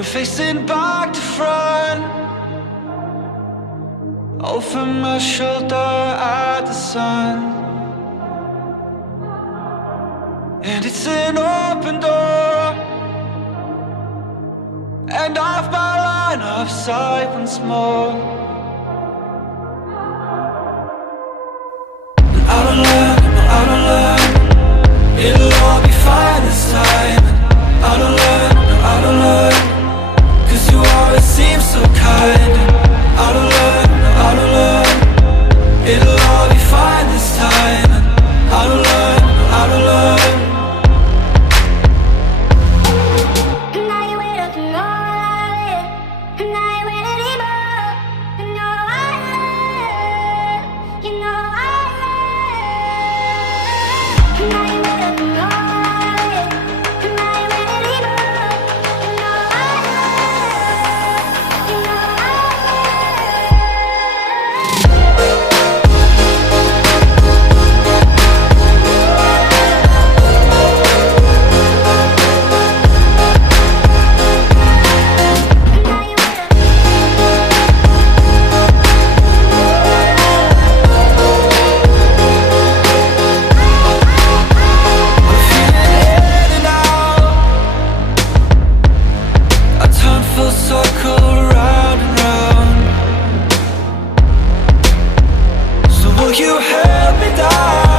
I'm facing back to front, over my shoulder at the sun. And it's an open door, and off my line of sight once more. And I don't learn, it'll all be fine this time. I don't learn, no, I don't learn, 'cause you always seem so kind. I don't learn, no, I don't learn, it'll all be fine this time. I don't learn, no, I don't learn. Circle round and round. So will you help me down?